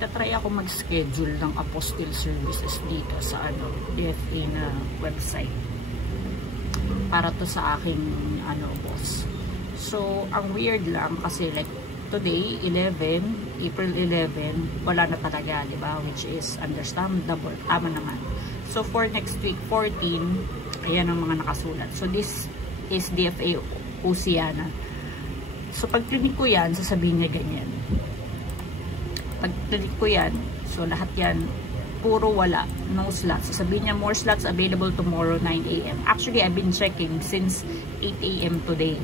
magta-try ako mag-schedule ng apostille services dito sa DFA na website para to sa aking boss. So ang weird lang kasi like today, April 11, wala na talaga, di ba? Which is understandable, tama naman. So for next week 14, ayan ang mga nakasulat. So this is DFA Oceana. So pag clinic ko yan, sasabihin niya ganyan. Pag clinic ko yan, so lahat yan puro wala, no slots. Sasabihin niya more slots available tomorrow 9 AM. Actually, I've been checking since 8 AM today.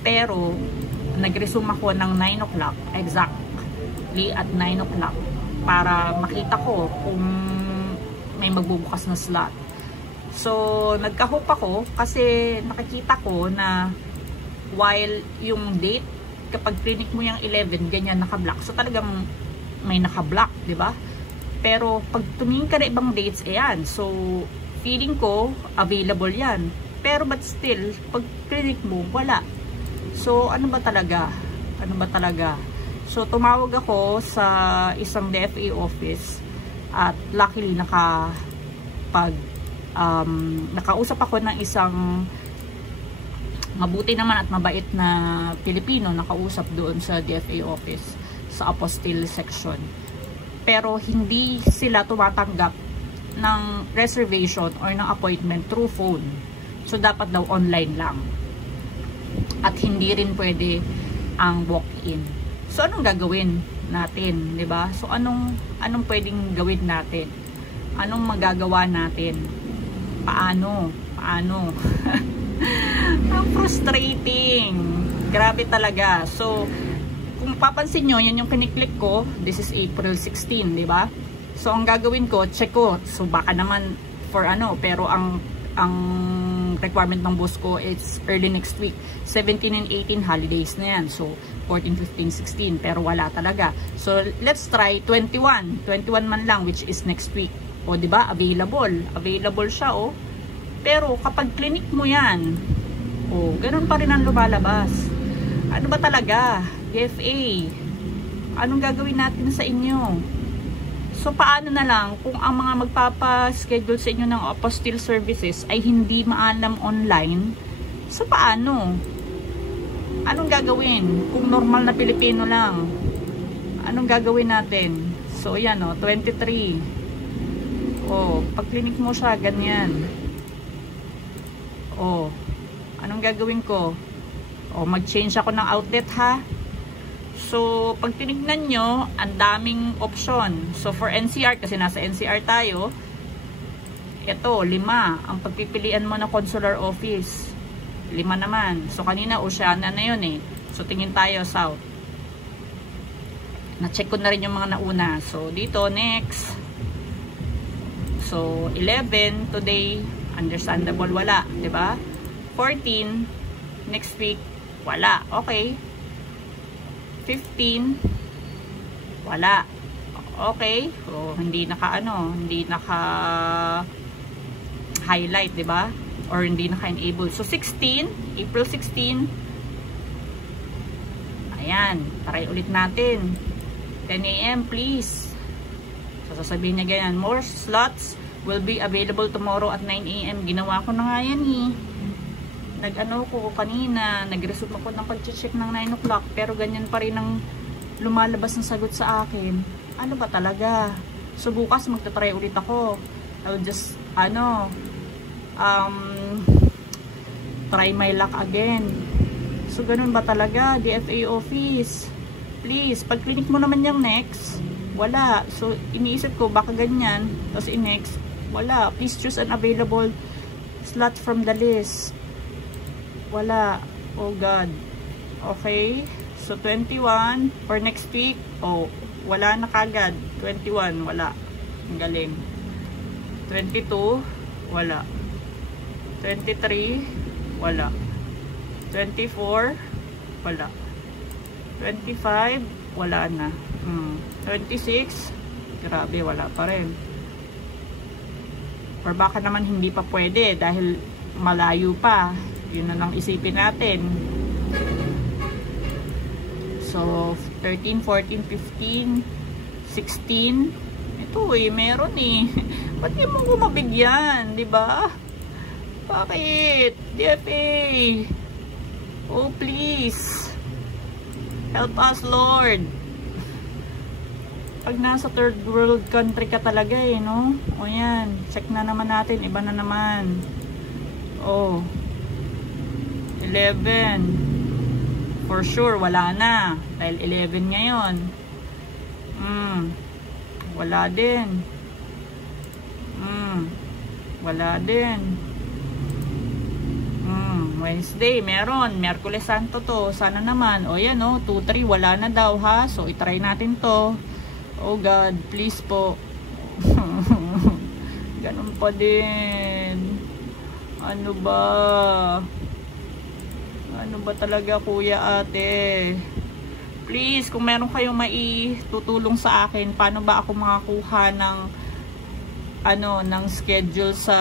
Pero nag-resume ako ng 9 o'clock, exactly at 9 o'clock, para makita ko kung may magbubukas na slot. So, nagka-hope ako kasi nakikita ko na while yung date, kapag clinic mo yung 11, ganyan naka-block. So, talagang may naka-block, di ba? Pero, pag tumingin ka na ibang dates, ayan. So, feeling ko, available yan. Pero, but still, pag clinic mo, wala. So, ano ba talaga? Ano ba talaga? So, tumawag ako sa isang DFA office at luckily nakausap ako ng isang mabuti naman at mabait na Pilipino, nakausap doon sa DFA office sa apostille section. Pero hindi sila tumatanggap ng reservation or ng appointment through phone. So, dapat daw online lang. At hindi rin pwede ang walk-in. So, anong gagawin natin, 'di ba? So, anong pwedeng gawin natin? Anong magagawa natin? Paano? Ang frustrating. Grabe talaga. So, kung papansin nyo, yan yung kiniklik ko. This is April 16, 'di ba? So, ang gagawin ko, check ko. So, baka naman for pero ang requirement ng boss ko, it's early next week. 17 and 18 holidays na yan. So, 14, 15, 16. Pero wala talaga. So, let's try 21. 21 man lang, which is next week. O, diba? Available. Available siya, o. Pero, kapag clinic mo yan, o, ganun pa rin ang lumalabas. Ano ba talaga? DFA. Anong gagawin natin sa inyo? So, paano na lang kung ang mga magpapaschedule sa inyo ng apostille services ay hindi maalam online? So, paano? Anong gagawin? Kung normal na Pilipino lang, anong gagawin natin? So, yan 23. Pag clinic mo siya, ganyan. Anong gagawin ko? Mag-change ako ng outlet, ha? So, pag tinignan nyo, ang daming option. So, for NCR, kasi nasa NCR tayo, ito, 5. Ang pagpipilian mo na consular office, 5 naman. So, kanina, Oceana na yun eh. So, tingin tayo south. Na-check ko na rin yung mga nauna. So, dito, next. So, 11, today, understandable, wala. 'Di ba? 14, next week, wala. Okay. 15, wala. Okay. So, hindi naka highlight, 'di ba? Or hindi naka-enable. So, 16, April 16. Ayan, try ulit natin. 10 AM, please. So, sasabihin niya ganyan, more slots will be available tomorrow at 9 AM. Ginawa ko na nga yan eh. Ko kanina, nag-resume ako ng pag-check ng 9 o'clock, pero ganyan pa rin ang lumalabas ng sagot sa akin. Ano ba talaga? So, bukas magta-try ulit ako. I'll just, try my luck again. So, ganun ba talaga? DFA office. Please, pag clinic mo naman yung next, wala. So, iniisip ko, baka ganyan. Tapos, next, wala. Please choose an available slot from the list. Wala. Oh God. Okay. So, 21 for next week. Wala na kagad. 21, wala. Ang galing. 22, wala. 23, wala. 24, wala. 25, wala na. 26, grabe, wala pa rin. Or baka naman hindi pa pwede dahil malayo pa. Yun na lang isipin natin. So, 13, 14, 15, 16. Ito eh, meron eh. Ba't di mo ko mabigyan, di ba? Bakit? DFA. Oh, please. Help us, Lord. Pag nasa third world country ka talaga eh, no? O yan, check na naman natin. Iba na naman. Oh. 11. For sure, wala na. Dahil 11 ngayon. Wala din. Wala din. Wednesday, meron. Merkules Santo to. Sana naman. O yan o, 2-3. Wala na daw ha. So, itry natin to. Oh God, please po. Ganun pa din. Ano ba? Ano ba talaga kuya ate? Please, kung meron kayong maitutulong sa akin, paano ba ako makakuha ng ng schedule sa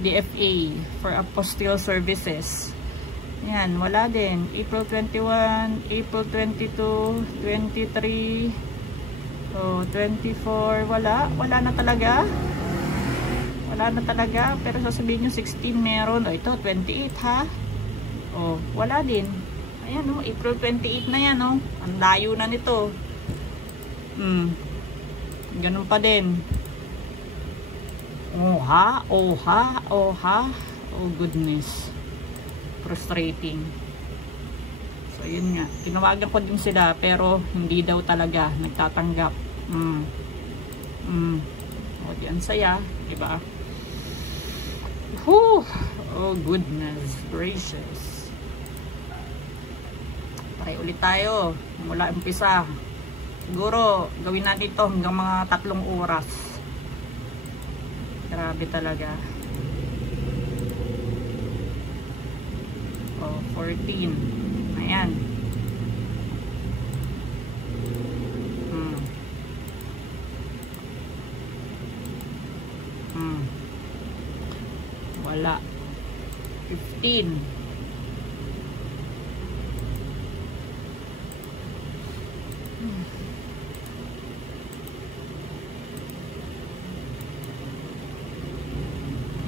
DFA for apostille services? Yan, wala din. April 21, April 22, 23, 24, wala na talaga. Wala na talaga, pero sasabihin nyo 16 meron. O ito, 28 ha. O, wala din. Ayan o, April 28 na yan o. Ang layo na nito. Ganun pa din. Oh goodness. Frustrating. So yun nga, tinawagan ko din sila pero hindi daw talaga nagtatanggap. O di ang saya, diba? Oh goodness gracious. Try ulit tayo mula umpisa. Siguro gawin natin ito hanggang mga 3 oras. Grabe talaga. 14. Ayan. Wala. 15.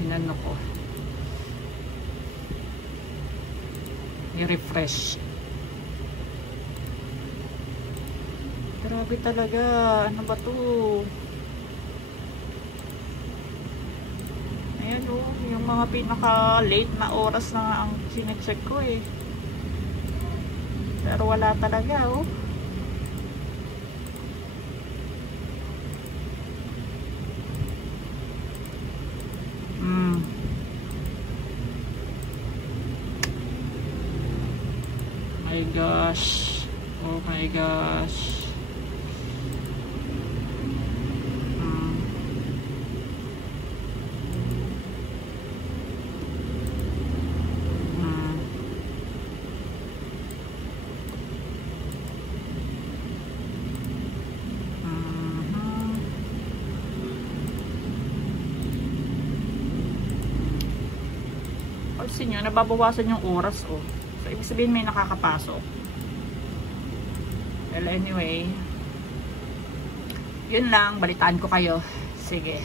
Inano ko. I-refresh. Grabe talaga. Ano ba to? Ayan o. Yung mga pinaka-late na oras na nga ang sinecheck ko eh. Pero wala talaga o. My gosh. Oh my gosh. Kasi nyo, nababawasan yung oras oh. So, ibig sabihin may nakakapasok. Well, anyway, yun lang. Balitaan ko kayo. Sige.